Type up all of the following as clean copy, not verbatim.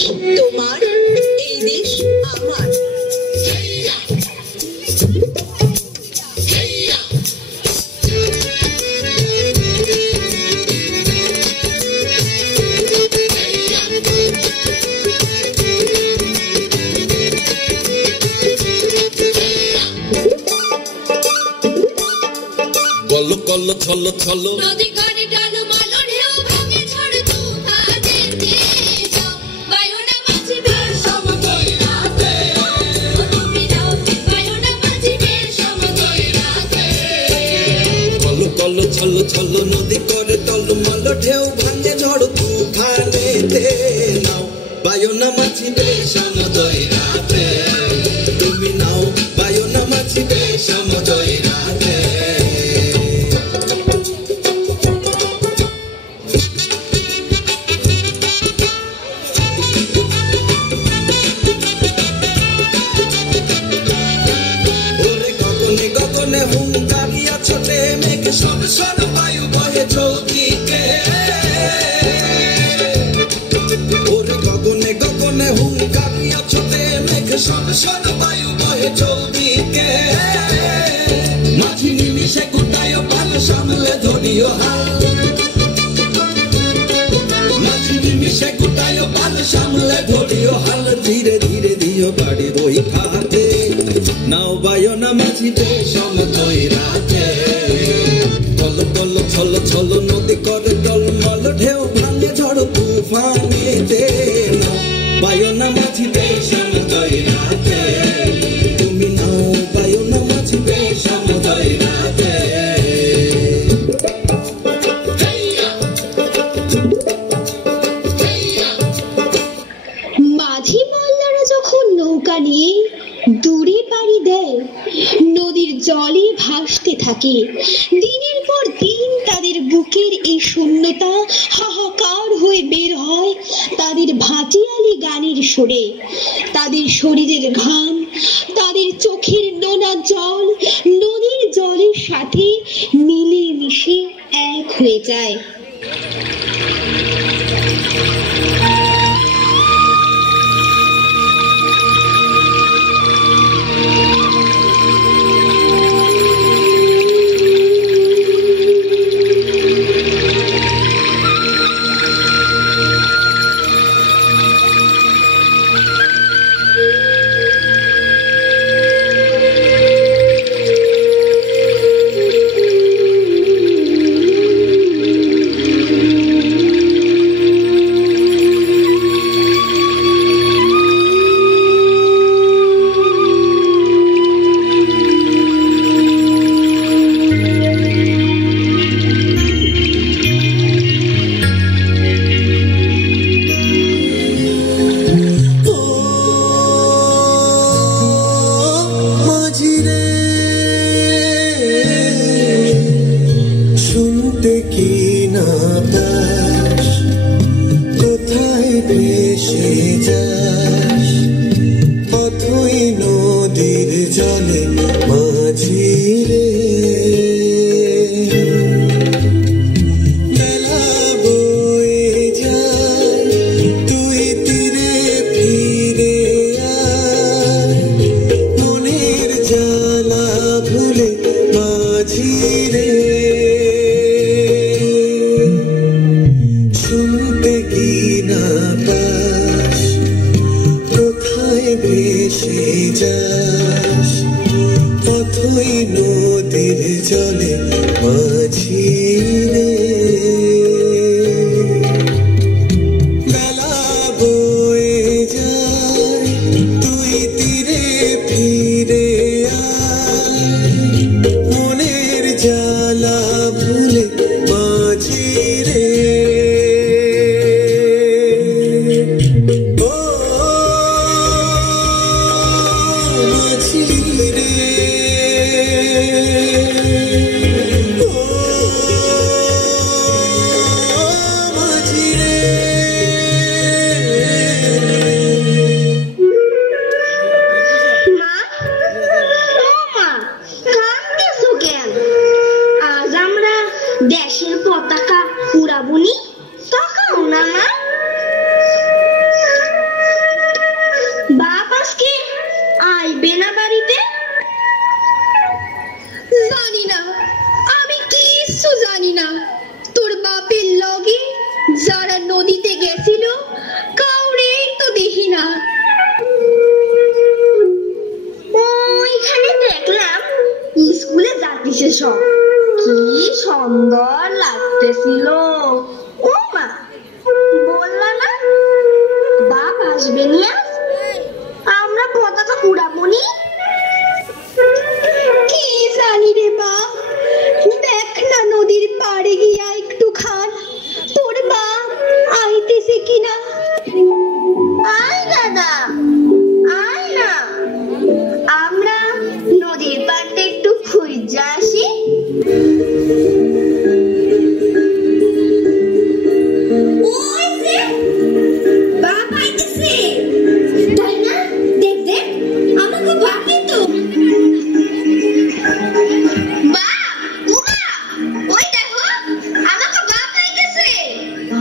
দেশ তোমার, এই দেশ আমার। কল কল ছল ছল নদী করে ডালমাল ঢেউ ভাঙে ঝড় তুফানেতে যাও বায়ুনা বাঁচিবে সমতল রাতে তুমি যাও বায়ুনা বাঁচিবে সমতল রাতে কল কল ছল ছল নদী করে ডালমাল ঢেউ ভাঙে ঝড় তুফানেতে নাও বায়ুনা বাঁচিবে সমতল রাতে তুমি নাও বায়ুনা বাঁচিবে সমতল রাতে। হুঙ্কারিয়া ছোটে মেঘ সব সর বায়ু বহে চৌদিকে ওরে গগনে গগনে হুঙ্কারিয়া ছোটে মেঘ সব সর বায়ু বহে চৌদিকে মাঝি নিমিষে গোটায় পাল সামলে ধরিও হাল মাঝি নিমিষে গোটায় পাল সামলে ধরিও হাল ধীরে ধীরে দিও বাড়ি বই খাতে নাও বায়না মাঝিতে সমতল রাতে কল কল ছল ছল নদী করে টলমল ঢেউ ভাঙে ঝড় তুফানেতে নাও বায়না মাঝিতে সমতল রাতে তুমি নাও বায়না মাঝিতে সমতল রাতে। মাঝি মোল্লারা যখন নৌকা নিয়ে দূরে পাড়ি দেয় নদীর জলে ভাসতে থাকে দিনের পর দিন তাদের বুকের এই শূন্যতা হাহাকার হয়ে বের হয় তাদের ভাটিয়ালি গানের সুরে তাদের শরীরের ঘাম তাদের চোখের নোনা জল নদীর জলের সাথে মিলে মিশে এক হয়ে যায়।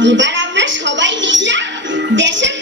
এবার আমরা সবাই মিললাম দেশের